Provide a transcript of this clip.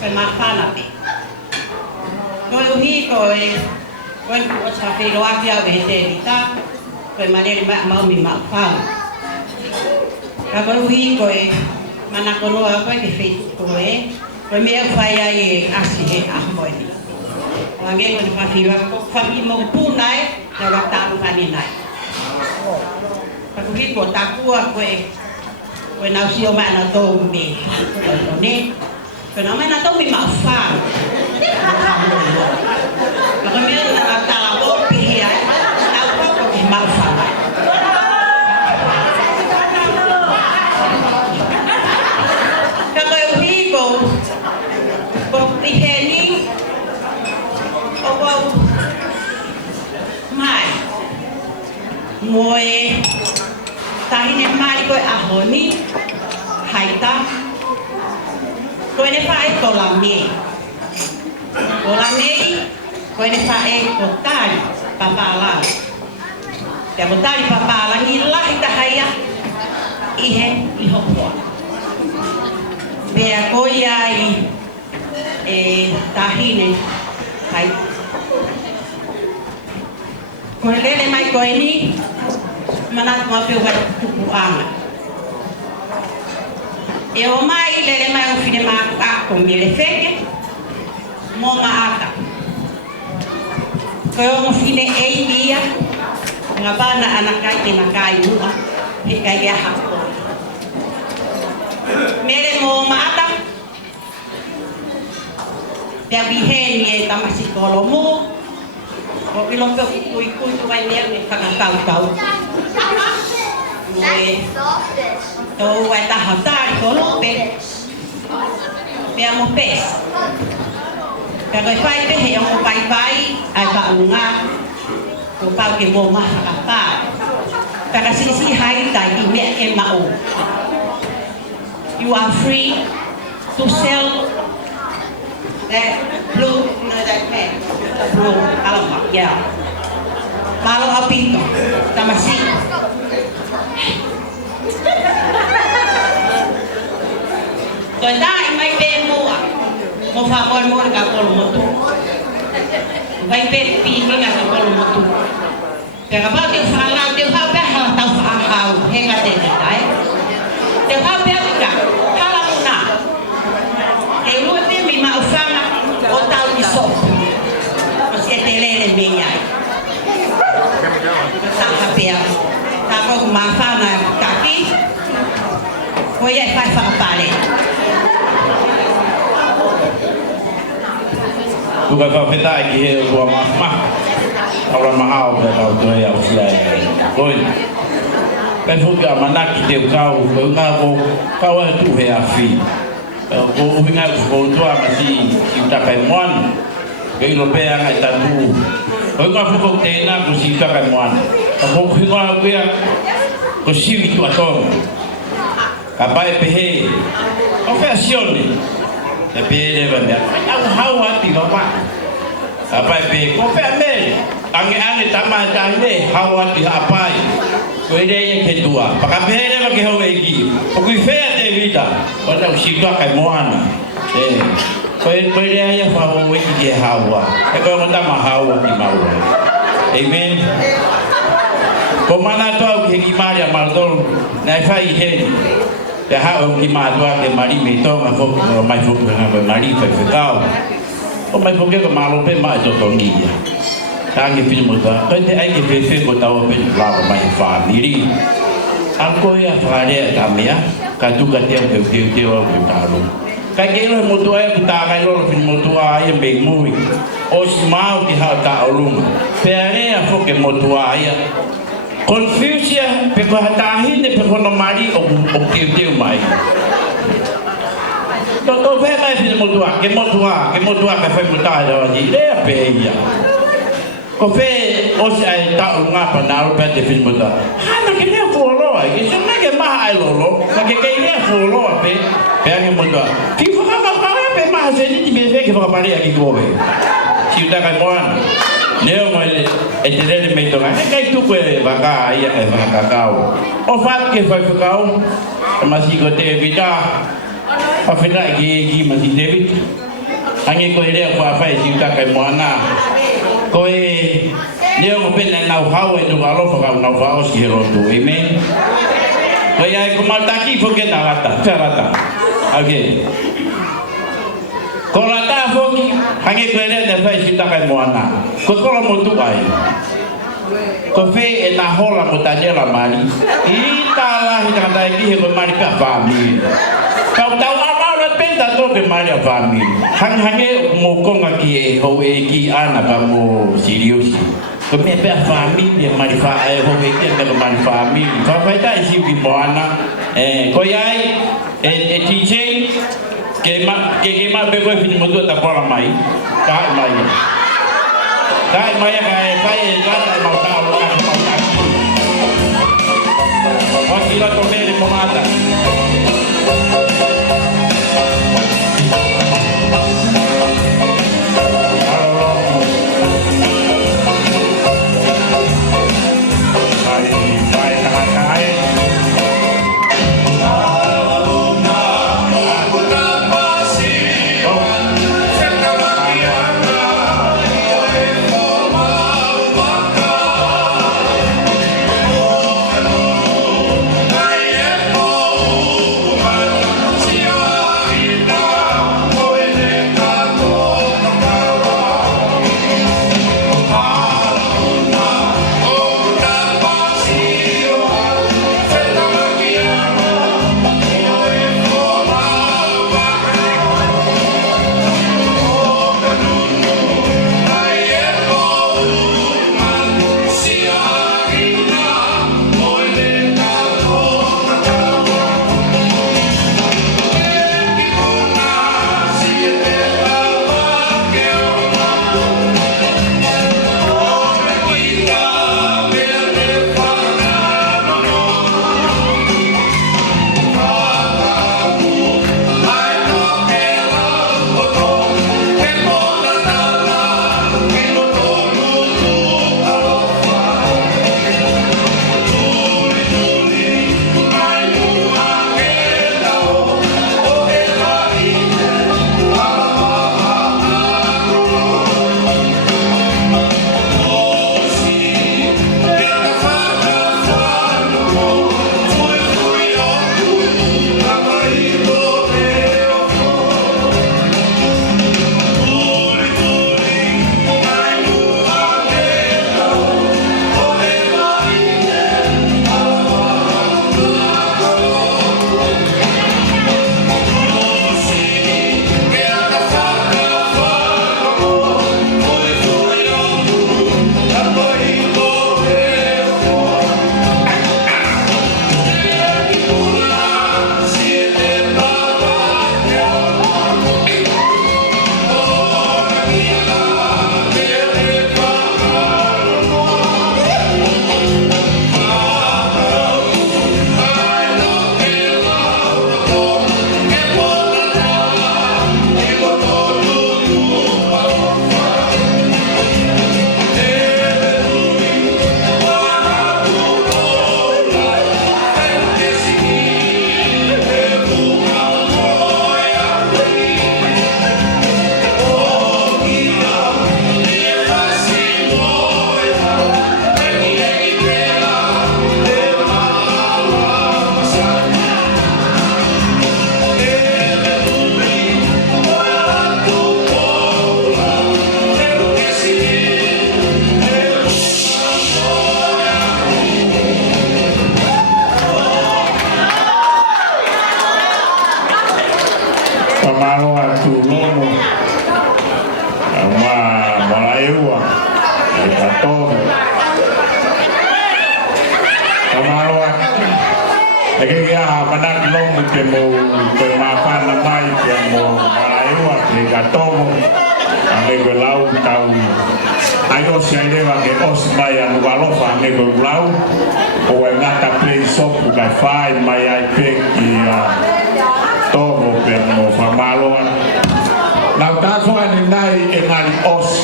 Koe mawhanapi. Koe uhi koe kua sa whiroa ki au e te rita. Koe manere maumi mawhau. Ka koe uhi koe mana konoa koe ke whetu koe. Koe mea whai ai e asi he ahmoe ni. Wange koe ni whawhiroa ko whaki mo pūnai na wataru kani nai. Ka uhi ko takua koe koe nau sio mai na tō me. Ne. Koe nau mai na tō me mawhau. Koe mea na tala o pihi ai. Tau koko ke mawhau. Ko iheni o wau mai moe tahine mai koe ahoni haita koe ne whae ko la mei koe ne whae ko tari papala te ko tari papala ni lahi tahaya ihe iho koa pea koe ai tahine hai koe lele mai koe ni manatu ma peo wai kukuanga e o mai lele mai o fine maa ako mele feke mo maaka koe o mo fine ia nga bana anakai te nakai mua he kai kia hako mele mo maaka te biheni e tamasi kolomo o ilompe kui tu vai ner ni kau moe to vai ta hatar kolope pe amo pes ka vai pai pe he o pai ai pa unga ko pau ke mo ma ka ka sisi hai tai i me e mao you are free to sell that blue, that man, blue, alamak, yeah. Malo apito, tamasi. Toda mai pe mo favor mo ka polo motu. Vai pe pi nga ka polo motu. Pero ba te fala te ha pe ha ta fa ha he nga te dai. Te ha pe ka hala muna. E lu te mi ma ufana o tau ni so. O se te lele me ai. Sa ha pe ta ko ma fana ka ki. Ko ye fai fa pare. Bukan kau kita lagi buat mahmah, orang mahal kalau tu yang usia. Koi, kan juga mana kita kau kau tu heafi. Kau ingat kau tu masih kita pemuan, kau lopea ngai tabu. Kau ingat kau tena kau kita pemuan. Kau ingat kau siwi tu atong. Apa pehe? Official ni. Tapi dia banyak. Aku hati bapak. Apa pe? Kau pernah? Angi tamat ini hati apa? Kau ini yang kedua. Pakai pernah pakai hawa lagi. Kau fair te vida. Kau tak usika kemuan. Kau ini yang hawa lagi hawa. Kau tak mah hawa di mahu. Amen. Kau mana tahu kegimana yang maldo? Nafai ini. Dah hak orang tua ke mari metong aku mai fuk dengan mari fekau. Oh mai fuk ke malu pe mai jotong ni. Tangi pin muda. Kan dia ai ke fe ko tahu pe la mai family. Aku ya fare kami ya. Kadu katiam ke orang tahu. Kagelo mutua ya kita kagelo pin mutua ya bemui. Osmau di hal ta ulung. Pere ya fuk ke mutua ya. Confusia pekahatahin de pekonomari o kiu mai. Toto ve mai fil motua ke fa muta da ji le pe ya. Ko fe o sai ta unga pa na ro pe fil muta. Ha na ke ne folo ai ke sona ke ma ai lolo, ka ke ne folo pe pe muta. Ki fo ka pe ma se ni be ve ke fa pari aki ko ve. Si uta ka moan. Neo mai etere me tonga kai tu ko baka ia kai baka kau o fat ke fa kau masih ko te vida pa fina gi masih David Angi ko ile ko fa si ta kai moana. Ko e leo mo pena na hau e no alo fa na fa o si ro tu. Amen. Ko ya ko mataki fo ke na lata, ferata. Okay. Ko lata fo ki angi ko ile na fa si ta kai moana. Ko ko mo tu ai. Ko fe e na hola mo tanyela mali. Ita la hita dai ki he ko mali ka fa mi. Kau tahu apa penta to ke mali fa mi. Hange mo konga ki e ho e ki ana ka mo serius. Ko me pe fa mi e mali fa e ho e ki ke mali fa mi. Fa fa ta si ki mo ana ko yai e TJ ke ma be ko fini mo to ta pora mai. Ka mai. Dai mai ai fai la dai mau ta lo ka mau ta. Oggi la tornere pomata. Now that's why I deny in os.